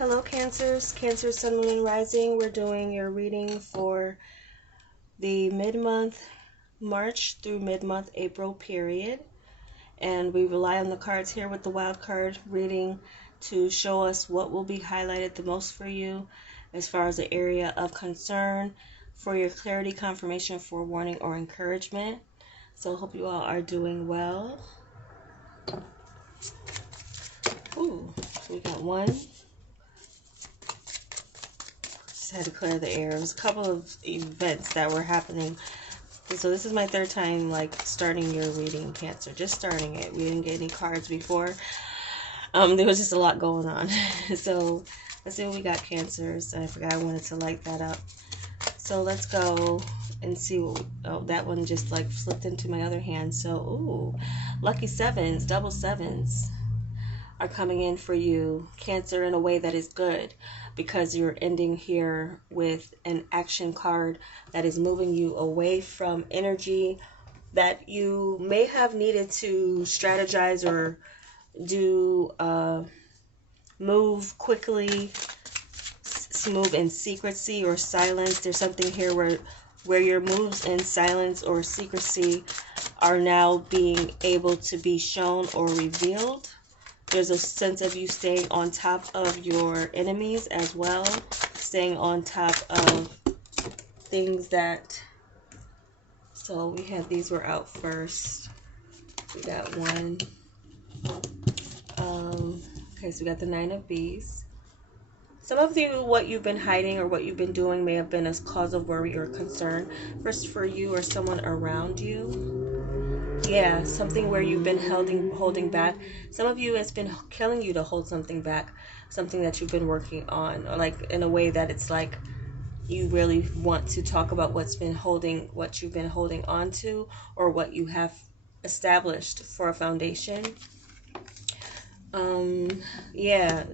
Hello, Cancers. Cancer, Sun, Moon, and Rising. We're doing your reading for the mid-month March through mid-month April period. And we rely on the cards here with the wild card reading to show us what will be highlighted the most for you as far as the area of concern for your clarity, confirmation, forewarning, or encouragement. So I hope you all are doing well. Ooh, so we got one. Had to clear the air. It was a couple of events that were happening. So this is my third time starting your reading, Cancer. Just starting it. We didn't get any cards before. There was just a lot going on. So let's see what we got, Cancers. I forgot I wanted to light that up. So let's go and see what that one just flipped into my other hand. So ooh, lucky sevens, double sevens are coming in for you, Cancer, in a way that is good, because you're ending here with an action card that is moving you away from energy that you may have needed to strategize or do move quickly, move in secrecy or silence. There's something here where your moves in silence or secrecy are now being able to be shown or revealed. There's a sense of you staying on top of your enemies as well. Staying on top of things that... So we had these were out first. We got one. Okay, so we got the Nine of Bees. Some of you, what you've been hiding or what you've been doing may have been a cause of worry or concern. First for you or someone around you. Yeah, something where you've been holding back. Some of you, it's been killing you to hold something back, something that you've been working on, or in a way that it's you really want to talk about what you've been holding on to, or what you have established for a foundation. Yeah,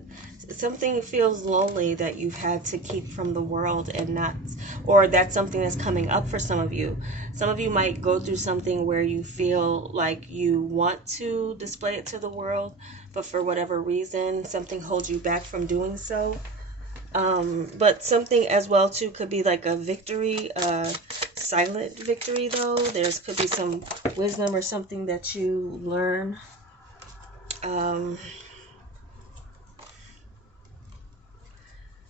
something feels lonely that you've had to keep from the world and not, or that's something that's coming up for some of you. Some of you might go through something where you feel like you want to display it to the world, but for whatever reason, something holds you back from doing so. But something as well too could be like a victory, silent victory though. There's could be some wisdom or something that you learn.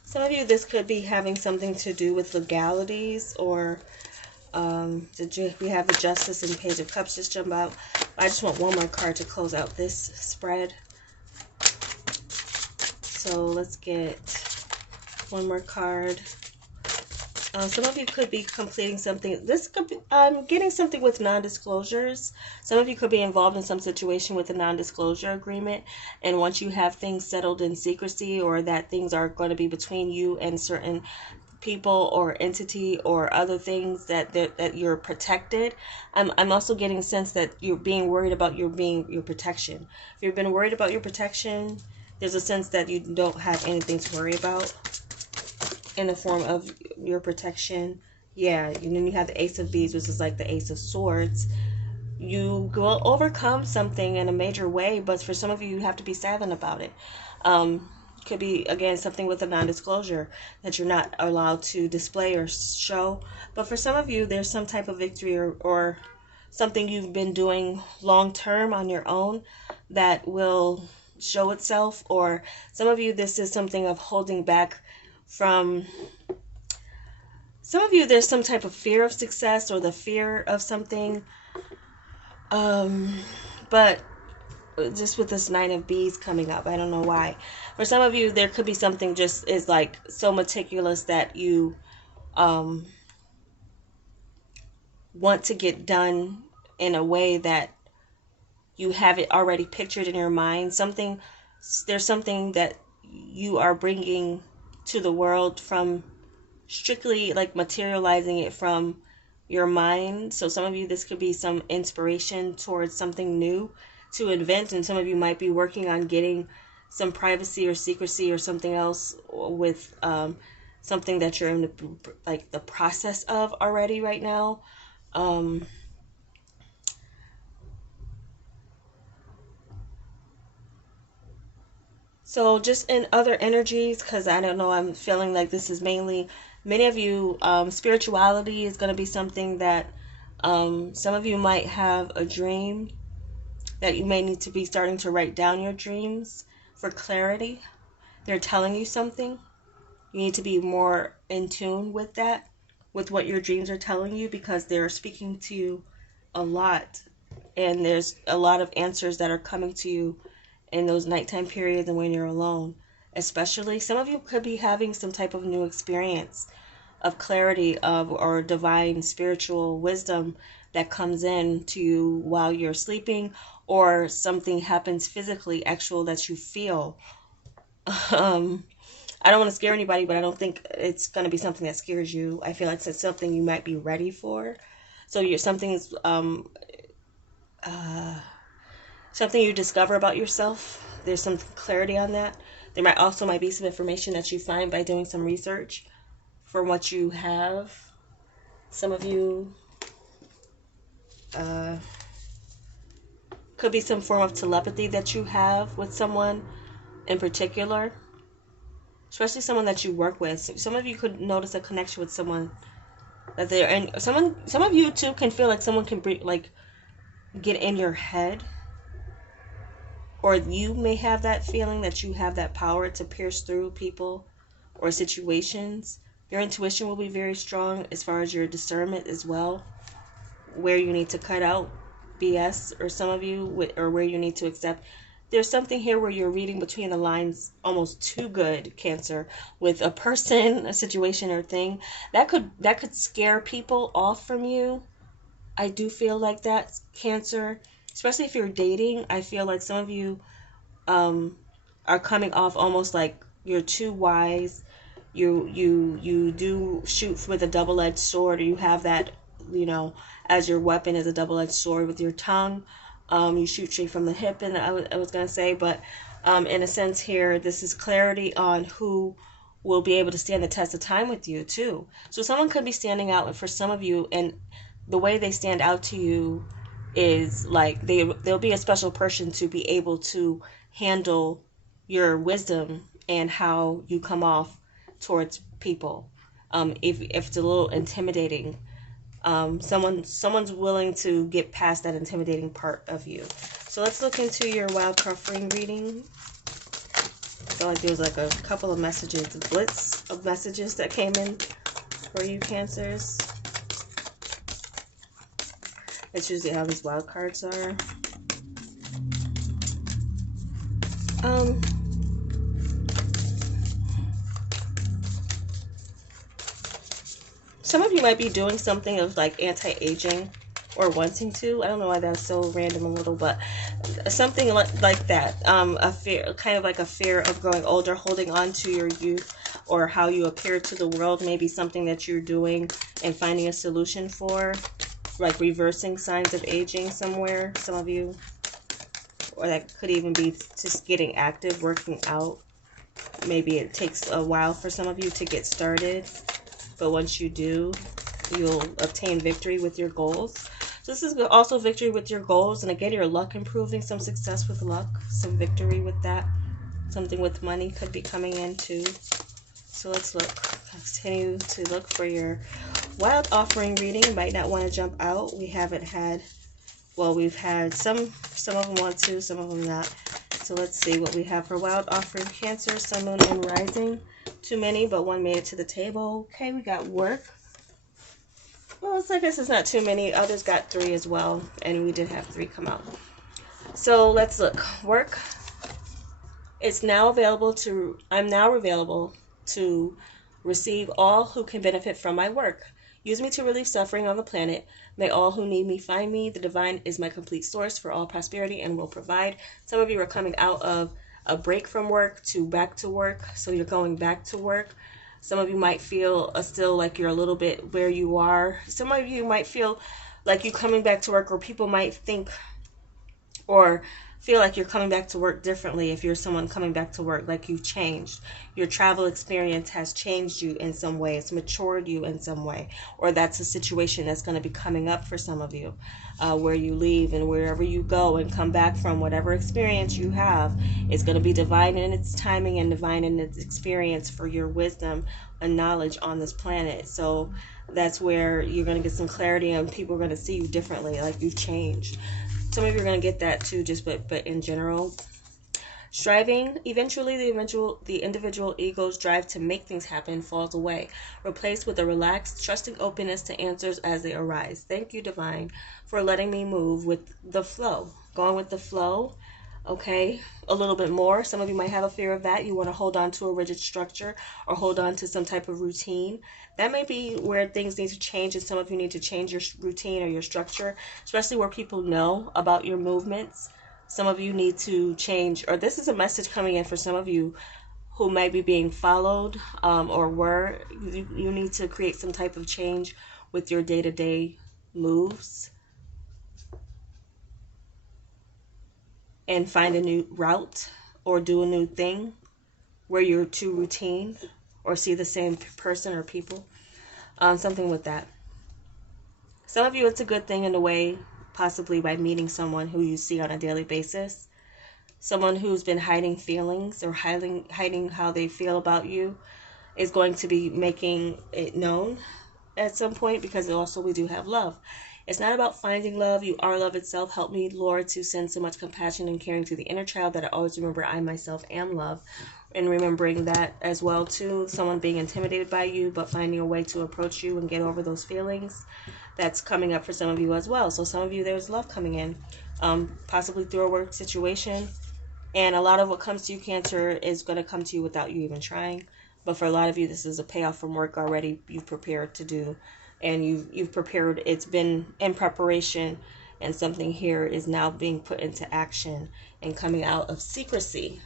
Some of you, this could be having something to do with legalities, or we have the Justice and Page of Cups just jump out. I just want one more card to close out this spread. So let's get one more card. Some of you could be completing something. This could be, I'm getting something with non-disclosures. Some of you could be involved in some situation with a non-disclosure agreement. And once you have things settled in secrecy, or that things are going to be between you and certain people or entity or other things that you're protected. I'm also getting a sense that you're being worried about your protection. If you've been worried about your protection, there's a sense that you don't have anything to worry about in the form of your protection. Yeah, and then you have the Ace of Bees, which is like the Ace of Swords. You will overcome something in a major way, but for some of you, you have to be silent about it. Could be, again, something with a non-disclosure that you're not allowed to display or show. But for some of you, there's some type of victory or something you've been doing long-term on your own that will show itself. Or some of you, this is something of holding back from... Some of you, there's some type of fear of success or the fear of something. But just with this Nine of Bees coming up, I don't know why. For some of you, there could be something just is so meticulous that you want to get done in a way that you have it already pictured in your mind. There's something that you are bringing to the world from strictly materializing it from your mind. So some of you, this could be some inspiration towards something new to invent, and some of you might be working on getting some privacy or secrecy or something else with something that you're in the process of already right now. So just in other energies, because I don't know, I'm feeling like this is mainly, many of you, spirituality is going to be something that some of you might have a dream that you may need to be starting to write down your dreams for clarity. They're telling you something. You need to be more in tune with that, with what your dreams are telling you, because they're speaking to you a lot. And there's a lot of answers that are coming to you in those nighttime periods and when you're alone. Especially, some of you could be having some type of new experience of clarity of or divine spiritual wisdom that comes in to you while you're sleeping, or something happens physically actual that you feel. I don't want to scare anybody, but I don't think it's going to be something that scares you. I feel like it's something you might be ready for. So you're something's something you discover about yourself. There's some clarity on that. There might be some information that you find by doing some research from what you have. Some of you could be some form of telepathy that you have with someone in particular, especially someone that you work with. Some of you could notice a connection with someone that they're, and some of you too can feel like someone can get in your head, or you may have that feeling that you have that power to pierce through people or situations. Your intuition will be very strong as far as your discernment as well, where you need to cut out BS, or some of you, or where you need to accept. There's something here where you're reading between the lines almost too good, Cancer, with a person, a situation, or thing that could scare people off from you. I do feel like that, Cancer, especially if you're dating. I feel like some of you are coming off almost like you're too wise. You do shoot with a double-edged sword, or you have that, as your weapon as a double-edged sword with your tongue. You shoot straight from the hip, and I was going to say, but in a sense here, this is clarity on who will be able to stand the test of time with you too. So someone could be standing out for some of you, and the way they stand out to you is like they'll be a special person to be able to handle your wisdom and how you come off towards people. If it's a little intimidating, someone's willing to get past that intimidating part of you. So let's look into your wild card frame reading. I feel like there was like a couple of messages, a blitz of messages that came in for you, Cancers. That's usually how these wild cards are. Some of you might be doing something of like anti-aging or wanting to. I don't know why that's so random a little, but something like that. A fear, kind of like a fear of growing older, holding on to your youth or how you appear to the world, maybe something that you're doing and finding a solution for, like reversing signs of aging somewhere, some of you. Or that could even be just getting active, working out. Maybe it takes a while for some of you to get started, but once you do, you'll obtain victory with your goals. So this is also victory with your goals, and again, your luck improving, some success with luck, some victory with that. Something with money could be coming in too. So let's look. Continue to look for your wild offering reading. You might not want to jump out. We haven't had, well, we've had some of them want to, some of them not. So let's see what we have for wild offering. Cancer, Sun, Moon, and Rising. Too many, but one made it to the table. Okay, we got work. Well, I guess it's not too many. Others got 3 as well, and we did have 3 come out. So let's look. Work. It's now available to, I'm now available to receive all who can benefit from my work. Use me to relieve suffering on the planet. May all who need me find me. The divine is my complete source for all prosperity and will provide. Some of you are coming out of a break from work to back to work. So you're going back to work. Some of you might feel still like you're a little bit where you are. Some of you might feel like you're coming back to work, or people might think or feel like you're coming back to work differently. If you're someone coming back to work, like you've changed, your travel experience has changed you in some way, it's matured you in some way, or that's a situation that's going to be coming up for some of you, where you leave and wherever you go and come back from, whatever experience you have, it's going to be divine in its timing and divine in its experience for your wisdom and knowledge on this planet. So that's where you're going to get some clarity and people are going to see you differently, like you've changed. Some of you are going to get that too, just but in general. Striving, eventually the individual ego's drive to make things happen falls away, replaced with a relaxed, trusting openness to answers as they arise. Thank you, Divine, for letting me move with the flow. Going with the flow, okay, a little bit more. Some of you might have a fear of that. You want to hold on to a rigid structure or hold on to some type of routine. That may be where things need to change, and some of you need to change your routine or your structure, especially where people know about your movements. Some of you need to change, or this is a message coming in for some of you who might be being followed, or were. You need to create some type of change with your day-to-day moves and find a new route or do a new thing where you're too routine or see the same person or people. Something with that. Some of you, it's a good thing in a way, possibly by meeting someone who you see on a daily basis. Someone who's been hiding feelings or hiding how they feel about you is going to be making it known at some point, because also we do have love. It's not about finding love. You are love itself. Help me, Lord, to send so much compassion and caring to the inner child that I always remember I myself am love. And remembering that as well, too. Someone being intimidated by you, but finding a way to approach you and get over those feelings. That's coming up for some of you as well. So some of you, there's love coming in, possibly through a work situation. And a lot of what comes to you, Cancer, is going to come to you without you even trying. But for a lot of you, this is a payoff from work already you've prepared to do. And you've prepared, it's been in preparation, and something here is now being put into action and coming out of secrecy.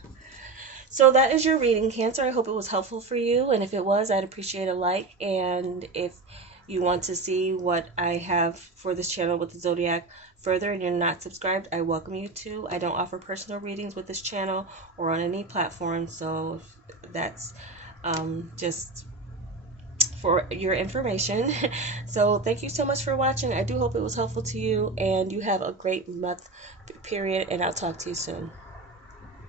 So that is your reading, Cancer. I hope it was helpful for you, and if it was, I'd appreciate a like. And if you want to see what I have for this channel with the Zodiac further and you're not subscribed, I welcome you to. I don't offer personal readings with this channel or on any platform, so that's just for your information. So thank you so much for watching. I do hope it was helpful to you, and you have a great month period, and I'll talk to you soon.